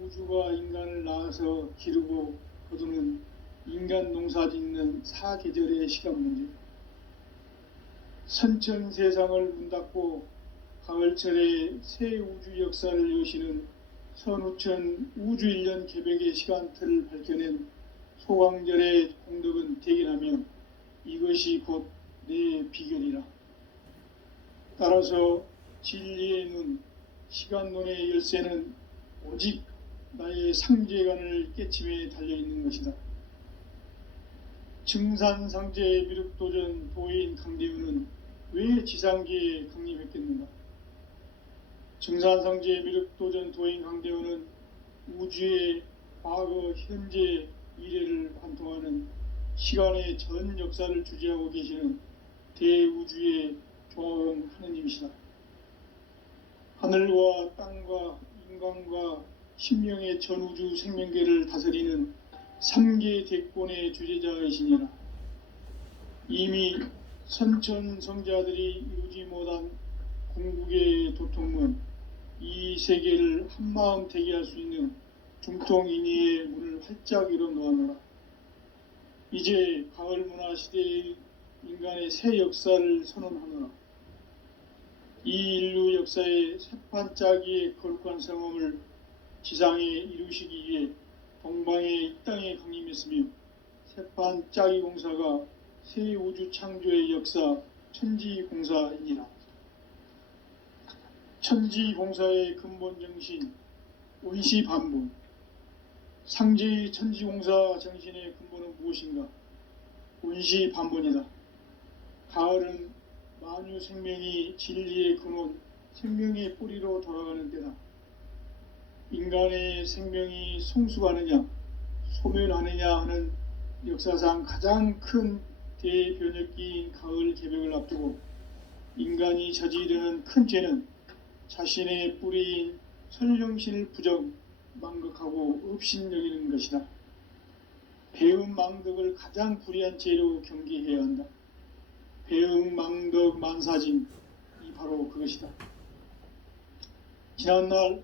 우주가 인간을 낳아서 기르고 거두는 인간 농사 짓는 사계절의 시간 문제. 선천 세상을 문 닫고 가을철에 새 우주 역사를 여시는 선우천 우주 1년 개백의 시간틀을 밝혀낸 소강절의 공덕은 대견하며 이것이 곧 내 비결이라. 따라서 진리의 눈, 시간론의 열쇠는 오직 나의 상제관을 깨침에 달려있는 것이다. 증산상제 미륵도전 도인 강대우는 왜 지상계에 강림했겠는가? 증산상제 미륵도전 도인 강대우는 우주의 과거, 현재, 미래를 관통하는 시간의 전 역사를 주재하고 계시는 대우주의 조화원 하느님이시다. 하늘과 땅과 인간과 신명의 전우주 생명계를 다스리는 3계 대권의 주재자이시니라. 이미 선천성자들이 이루지 못한 궁극의 도통문, 이 세계를 한마음 되게 할 수 있는 중통인의의 문을 활짝 열어놓아노라. 이제 가을 문화 시대의 인간의 새 역사를 선언하노라. 이 인류 역사의 새판짜기의 거룩한 성험을 지상에 이루시기 위해 동방의 이 땅에 강림했으며 새판짜기 공사가 새 우주 창조의 역사 천지공사이니라. 천지공사의 근본 정신 원시반복. 상제의 천지공사 정신의 근본은 무엇인가? 원시반복이다. 가을은 만유 생명이 진리의 근원, 생명의 뿌리로 돌아가는 때다. 인간의 생명이 성숙하느냐, 소멸하느냐 하는 역사상 가장 큰 대변혁기인 가을 개벽을 앞두고 인간이 저지르는 큰 죄는 자신의 뿌리인 선령신을 부정, 망극하고 업신여기는 것이다. 배음 망덕을 가장 불의한 죄로 경계해야 한다. 배음 망덕 만사진, 이 바로 그것이다. 지난날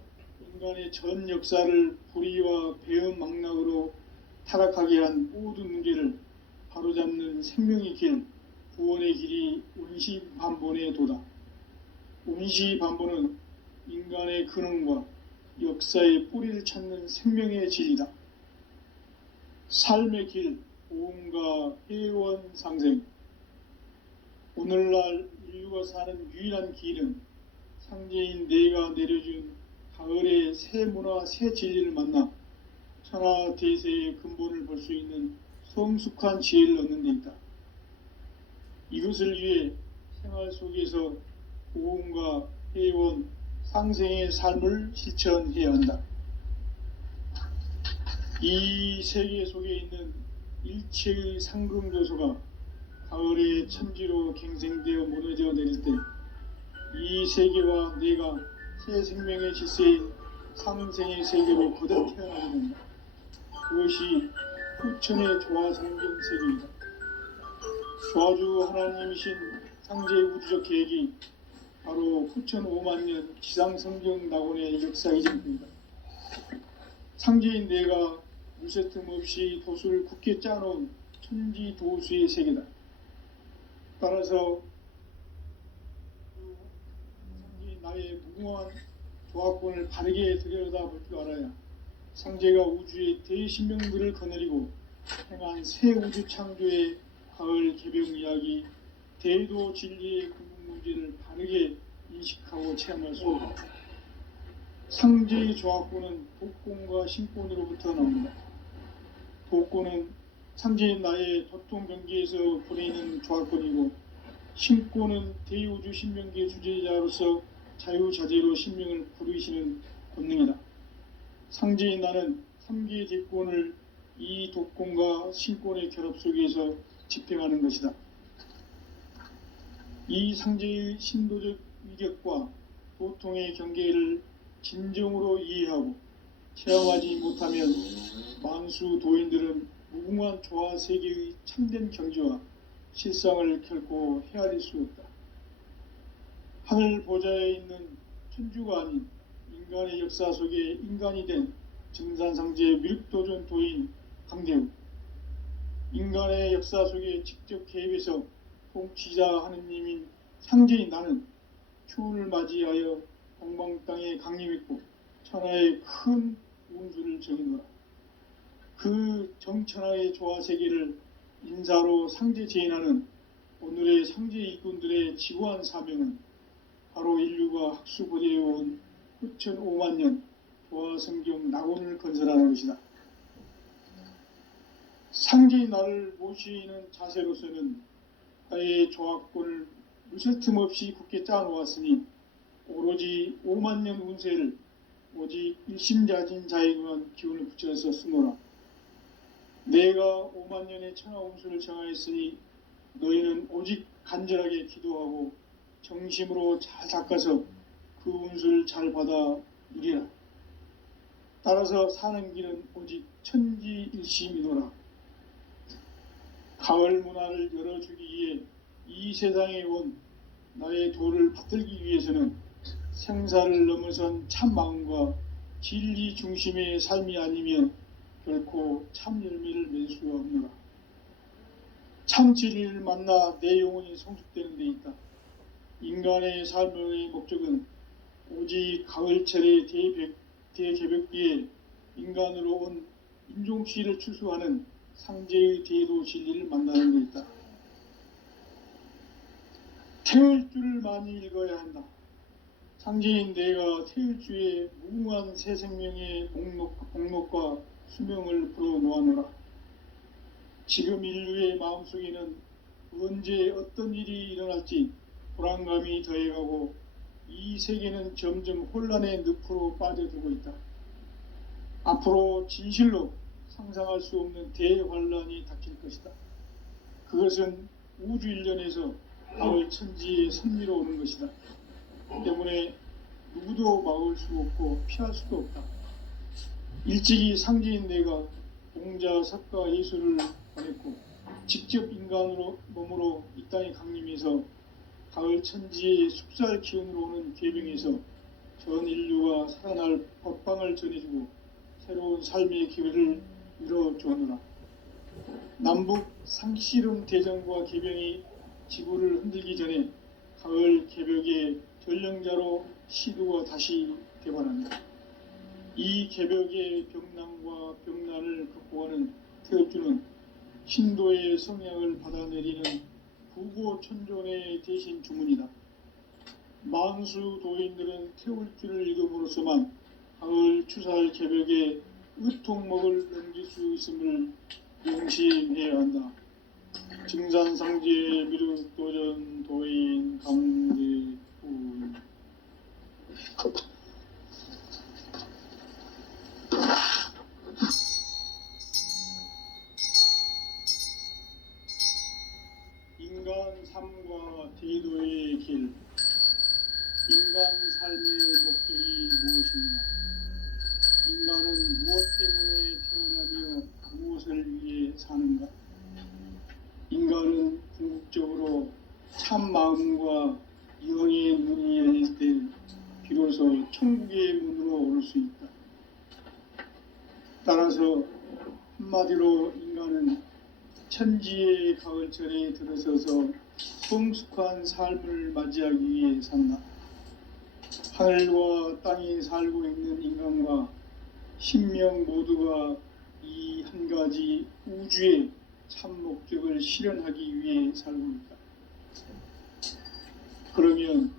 인간의 전 역사를 불의와 배음 망락으로 타락하게 한 모든 문제를 바로잡는 생명의 길, 구원의 길이 원시반본의 도다. 원시반본은 인간의 근원과 역사의 뿌리를 찾는 생명의 진리다. 삶의 길, 보험과 회원 상생. 오늘날 인류가 사는 유일한 길은 상제인 내가 내려준 가을의 새 문화, 새 진리를 만나 천하 대세의 근본을 볼 수 있는 성숙한 지혜를 얻는 데 있다. 이것을 위해 생활 속에서 보험과 회원, 상생의 삶을 실천해야 한다. 이 세계 속에 있는 일체의 상금조소가 가을의 천지로 갱생되어 무너져 내릴 때 이 세계와 내가 새 생명의 질서인 상생의 세계로 거듭 태어나게 된다. 그것이 후천의 조화성경 세계이다. 조화주 하나님이신 상제의 우주적 계획이 바로 후천 5만 년 지상성경 낙원의 역사이기 때문이다. 상제인 내가 물새틈 없이 도수를 굳게 짜놓은 천지도수의 세계다. 따라서 상제인 나의 무궁한 조합권을 바르게 들여다볼 줄 알아야 상제가 우주의 대신명들을 거느리고 행한 새 우주 창조의 가을 개벽 이야기, 대도 진리의 궁극 문제를 바르게 인식하고 체험할 수 없다. 상제의 조합권은 독권과 신권으로부터 나옵니다. 독권은 상제인 나의 도통 경계에서 보내는 조합권이고, 신권은 대우주 신명기의 주제자로서 자유자재로 신명을 부르시는 권능이다. 상제인 나는 3개의 대권을 이 독권과 신권의 결합 속에서 집행하는 것이다. 이 상제의 신도적 위격과 도통의 경계를 진정으로 이해하고 체험하지 못하면 만수 도인들은 무궁한 조화 세계의 참된 경지와 실상을 결코 헤아릴 수 없다. 하늘 보좌에 있는 천주가 아닌 인간의 역사 속에 인간이 된 증산상제의 미륵도전 도인 강대우, 인간의 역사 속에 직접 개입해서 통치자 하느님인 상제인 나는 추운을 맞이하여 동방 땅에 강림했고 천하의 큰 운수를 정해놓으라. 그 정천하의 조화 세계를 인사로 상제 제인하는 오늘의 상제 일꾼들의 지구한 사명은 바로 인류가 학수고대해온 후천 5만 년 조화 성경 낙원을 건설하는 것이다. 상제인 나를 모시는 자세로서는 나의 조합권을 무쇠틈 없이 굳게 짜놓았으니 오로지 5만 년 운세를 오직 일심자진 자에게만 기운을 붙여서 쓰노라. 내가 5만 년의 천하 운수를 정하였으니 너희는 오직 간절하게 기도하고 정심으로 잘 닦아서 그 운수를 잘 받아 누리라. 따라서 사는 길은 오직 천지일심이노라. 가을 문화를 열어주기 위해 이 세상에 온 나의 도를 받들기 위해서는 생사를 넘어선 참 마음과 진리 중심의 삶이 아니면 결코 참 열매를 맺을 수가 없노라. 참 진리를 만나 내 영혼이 성숙되는 데 있다. 인간의 삶의 목적은 오직 가을철의 대개벽기에 인간으로 온 인종씨를 추수하는 상제의 대도 진리를 만나는 데 있다. 태울 줄을 많이 읽어야 한다. 상제인 내가 태울 주의 무궁한 새 생명의 목록과 수명을 풀어놓아노라. 지금 인류의 마음속에는 언제 어떤 일이 일어날지 불안감이 더해가고 이 세계는 점점 혼란의 늪으로 빠져들고 있다. 앞으로 진실로 상상할 수 없는 대환란이 닥칠 것이다. 그것은 우주 일련에서 가을 천지의 섭리로 오는 것이다. 때문에 누구도 막을 수 없고 피할 수도 없다. 일찍이 상제인 내가 공자, 석가, 예수를 보냈고 직접 인간으로 몸으로 이 땅에 강림해서 가을 천지의 숙살 기운으로 오는 계병에서 전 인류가 살아날 법방을 전해주고 새로운 삶의 기회를 이뤄주었노라. 남북 상씨름 대전과 계병이 지구를 흔들기 전에 가을 개벽의 전령자로 시도가 다시 개발한다. 이 개벽의 병난과 병난을 극복하는 태엽주는 신도의 성향을 받아내리는 부고천존의 대신 주문이다. 만수 도인들은 태울주를 읽음으로써만 가을 추살 개벽의 의통목을 넘길 수 있음을 명심해야 한다. 증산상제 미륵도전 도인 강대우. 비로소 천국의 문으로 오를 수 있다. 따라서 한마디로 인간은 천지의 가을철에 들어서서 성숙한 삶을 맞이하기 위해 산다. 하늘과 땅에 살고 있는 인간과 신명 모두가 이 한 가지 우주의 참 목적을 실현하기 위해 살고 있다. 그러면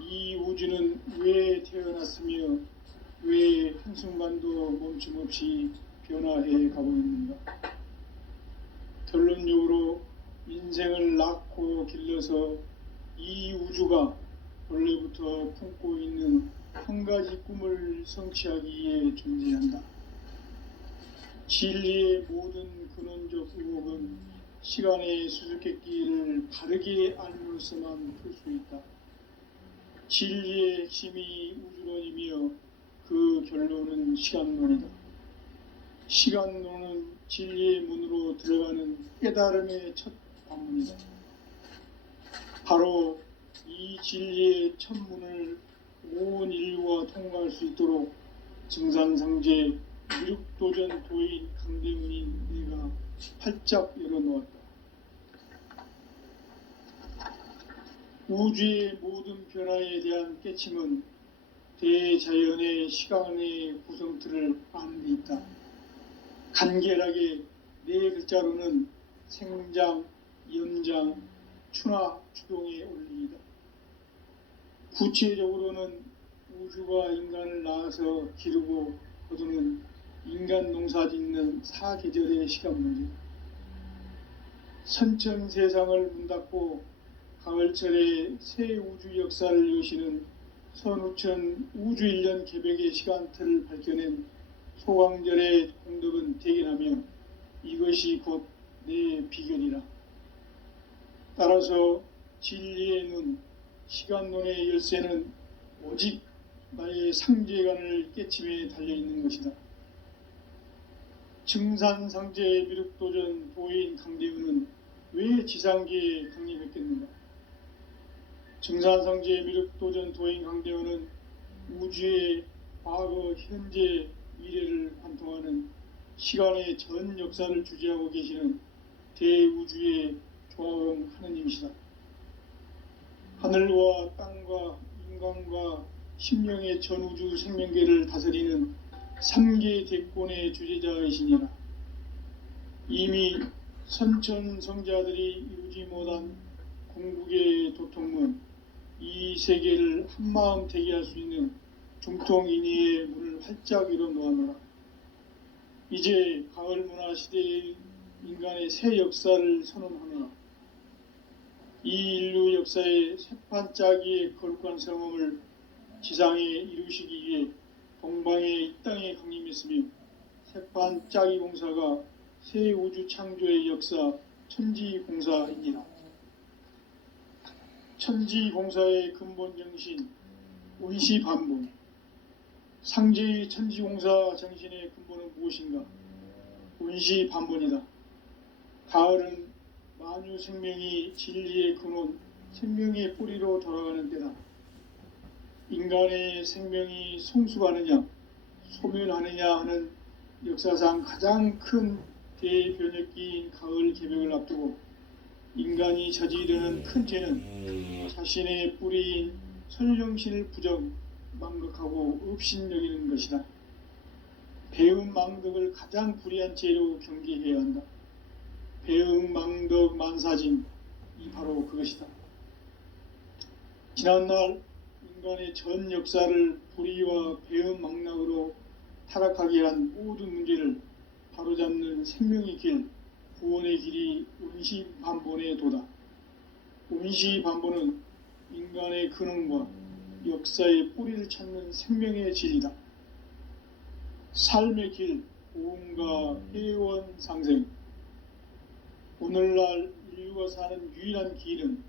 이 우주는 왜 태어났으며 왜 한순간도 멈춤없이 변화해 가고 있는가? 결론적으로 인생을 낳고 길러서 이 우주가 원래부터 품고 있는 한 가지 꿈을 성취하기 위해 존재한다. 진리의 모든 근원적 의혹은 시간의 수수께끼를 바르게 알므로서만 풀 수 있다. 진리의 핵심이 우주론이며 그 결론은 시간론이다. 시간론은 진리의 문으로 들어가는 깨달음의 첫 관문이다. 바로 이 진리의 첫 문을 온 인류가 통과할 수 있도록 증산상제 미륵도전 도인 강대문인 내가 활짝 열어놓았다. 우주의 모든 변화에 대한 깨침은 대자연의 시간의 구성틀을 아는 데 있다. 간결하게 네 글자로는 생장, 연장, 추나 추동의 원리이다. 구체적으로는 우주가 인간을 낳아서 기르고 거두는 인간 농사 짓는 사계절의 시간 문제. 선천 세상을 문 닫고 가을철에 새 우주 역사를 여시는 선우천 우주 1년 개벽의 시간틀을 밝혀낸 소강절의 공덕은 대견하며 이것이 곧 내 비결이라. 따라서 진리의 눈, 시간론의 열쇠는 오직 나의 상제관을 깨침에 달려있는 것이다. 증산상제 미륵도전 도인 강대훈은 왜 지상계에 강림했겠는가? 증산상제 미륵도전 도인 강대훈은 우주의 과거, 현재, 미래를 관통하는 시간의 전 역사를 주재하고 계시는 대우주의 조화원 하느님이시다. 하늘과 땅과 인간과 심령의 전우주 생명계를 다스리는 3계 대권의 주재자이시니라. 이미 선천성자들이 이루지 못한 궁극의 도통문, 이 세계를 한마음 되게 할 수 있는 중통인의의 문을 활짝 열어놓아노라. 이제 가을 문화 시대의 인간의 새 역사를 선언하노라. 이 인류 역사의 새판짜기의 거룩한 성험을 지상에 이루시기 위해 동방의 이 땅에 강림했으며 새판짜기 공사가 새 우주 창조의 역사 천지공사이니라. 천지공사의 근본 정신 운시반본. 상제의 천지공사 정신의 근본은 무엇인가? 운시반본이다. 가을은 만유 생명이 진리의 근원, 생명의 뿌리로 돌아가는 때다. 인간의 생명이 성숙하느냐, 소멸하느냐 하는 역사상 가장 큰 대변혁기인 가을 개벽을 앞두고 인간이 저지르는 큰 죄는 자신의 뿌리인 설령신을 부정, 망각하고 업신여기는 것이다. 배음 망덕을 가장 불의한 죄로 경계해야 한다. 배음 망덕 만사진, 이 바로 그것이다. 지난날 인간의 전 역사를 불의와 배음 망락으로 타락하게 한 모든 문제를 바로잡는 생명의 길, 구원의 길이 운시반본의 도다. 운시반본은 인간의 근원과 역사의 뿌리를 찾는 생명의 진리다. 삶의 길, 고음과 회원 상생. 오늘날 인류가 사는 유일한 길은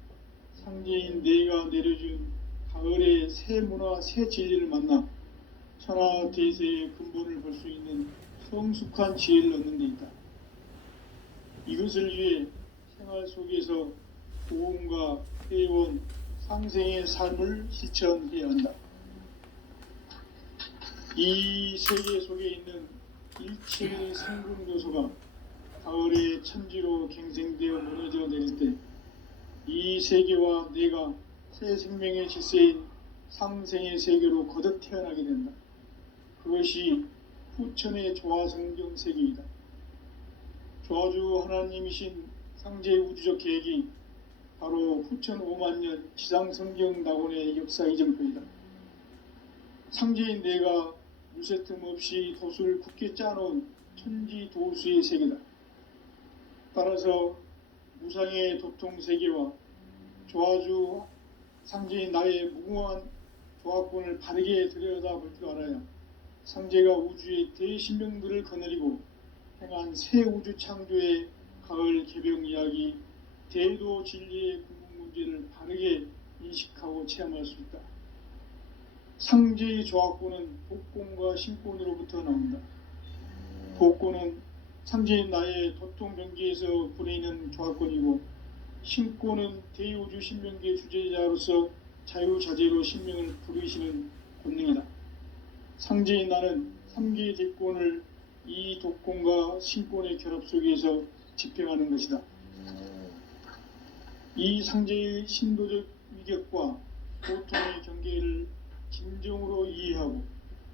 상제인 내가 내려준 가을의 새 문화, 새 진리를 만나 천하대세의 근본을 볼 수 있는 성숙한 지혜를 얻는 데 있다. 이것을 위해 생활 속에서 고음과 회원, 상생의 삶을 실천해야 한다. 이 세계 속에 있는 일체의 성공 요소가 가을의 천지로 갱생되어 무너져 내릴 때 이 세계와 내가 새 생명의 질서인 상생의 세계로 거듭 태어나게 된다. 그것이 후천의 조화성경 세계이다. 조화주 하나님이신 상제 우주적 계획이 바로 후천 5만년 지상성경 낙원의 역사 이정표이다. 상제인 내가 무쇠틈 없이 돛을 굳게 짜놓은 천지 도수의 세계다. 따라서 무상의 도통 세계와 조화주 상제인 나의 무궁한 조화권을 바르게 들여다볼 줄 알아야 상제가 우주의 대신명들을 거느리고 행한 새 우주 창조의 가을 개병 이야기, 대도 진리의 궁극 문제를 바르게 인식하고 체험할 수 있다. 상제의 조화권은 복권과 신권으로부터 나온다. 복권은 상제인 나의 도통병기에서 부리는 조화권이고, 신권은 대우주 신명기의 주제자로서 자유자재로 신명을 부르시는 권능이다. 상제인 나는 3개의 대권을 이 독권과 신권의 결합 속에서 집행하는 것이다. 이 상제의 신도적 위격과 고통의 경계를 진정으로 이해하고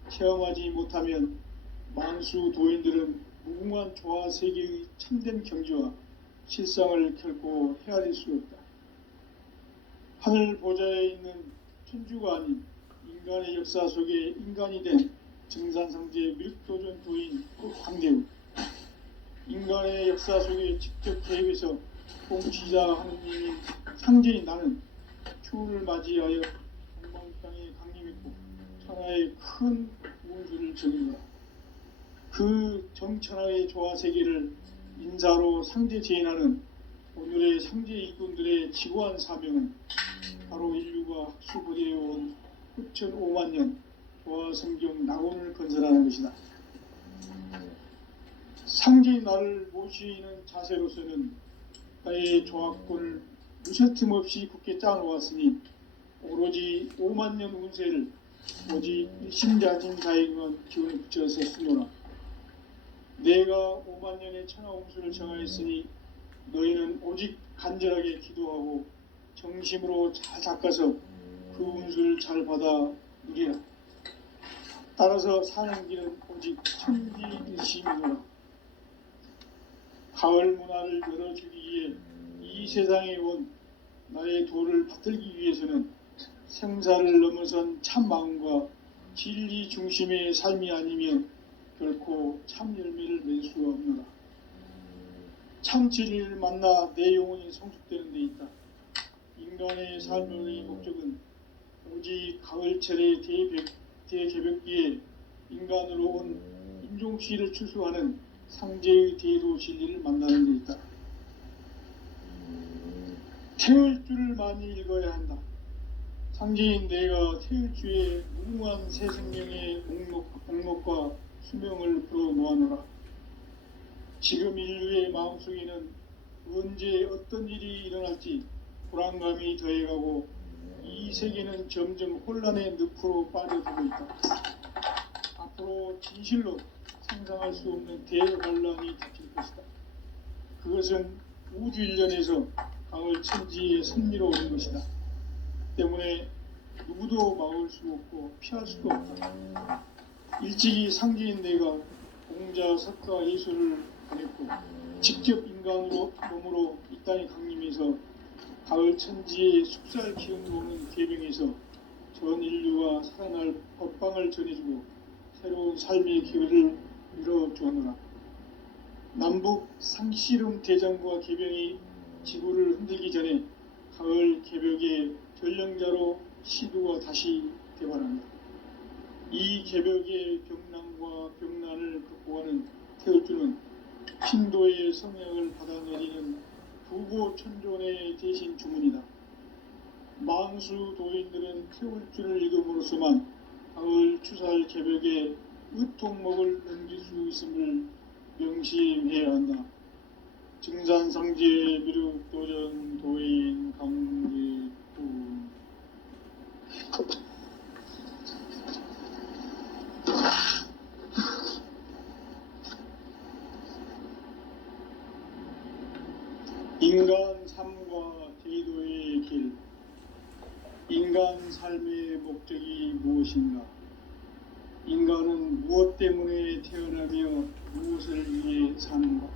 체험하지 못하면 만수 도인들은 무궁한 조화 세계의 참된 경지와 실상을 결코 헤아릴 수 없다. 하늘 보좌에 있는 천주가 아닌 인간의 역사 속에 인간이 된 증산상제 밀도전 도인 황대우, 인간의 역사 속에 직접 개입해서 통치자 하느님인 상제인 나는 추후를 맞이하여 동방 땅에 강림했고 천하의 큰 운수를 적인다. 그 정천하의 조화 세계를 인사로 상제 제인하는 오늘의 상제 일꾼들의 지고한 사명은 바로 인류가 학수부대해온 후천 5만년 조화성경 낙원을 건설하는 것이다. 상제인 나를 모시는 자세로서는 나의 조화권을 무쇠틈 없이 굳게 짜놓았으니 오로지 5만년 운세를 오직 일심자진 자에게만 기운을 붙여서 쓰노라. 내가 5만년의 천하홍수를 정하였으니 너희는 오직 간절하게 기도하고 정심으로 잘 닦아서 그 운수를 잘 받아 누리라. 따라서 사는 길은 오직 천지일심이노라. 가을 문화를 열어주기 위해 이 세상에 온 나의 도를 받들기 위해서는 생사를 넘어선 참 마음과 진리 중심의 삶이 아니면 결코 참 열매를 맺을 수가 없노라. 참 진리를 만나 내 영혼이 성숙되는 데 있다. 인간의 삶의 목적은 오직 가을철의 대개벽기에 인간으로 온 인종시를 추수하는 상제의 대도 진리를 만나는 데 있다. 태을 줄을 많이 읽어야 한다. 상제인 내가 태을 주에 무궁한 새 생명의 목록과 수명을 불어놓아노라. 지금 인류의 마음속에는 언제 어떤 일이 일어날지 불안감이 더해가고 이 세계는 점점 혼란의 늪으로 빠져들고 있다. 앞으로 진실로 상상할 수 없는 대반란이 닥칠 것이다. 그것은 우주 일련에서 가을 천지의 섭리로 오는 것이다. 때문에 누구도 막을 수 없고 피할 수도 없다. 일찍이 상제인 내가 공자, 석가, 예술을 보냈고 직접 인간으로 몸으로 이 땅에 강림해서 가을 천지의 숙살 기운으로 오는 계명에서 전 인류가 살아날 법방을 전해주고 새로운 삶의 기회를 이뤄주었노라. 남북 상씨름 대장과 계병이 지구를 흔들기 전에 가을 개벽의 전령자로 시도가 다시 개발한다. 이 개벽의 병난과 병난을 극복하는 태울주는 신도의 성령을 받아내리는 부고천존의 대신 주문이다. 만수 도인들은 태울주를 읽음으로써만 가을 추살 개벽의 의통목을 넘길 수 있음을 명심해야 한다. 증산상제 미륵도전 도인 강제구 인간 삶과 제도의 길, 인간 삶의 목적이 무엇인가? 인간은 무엇 때문에 태어나며 무엇을 위해 사는가?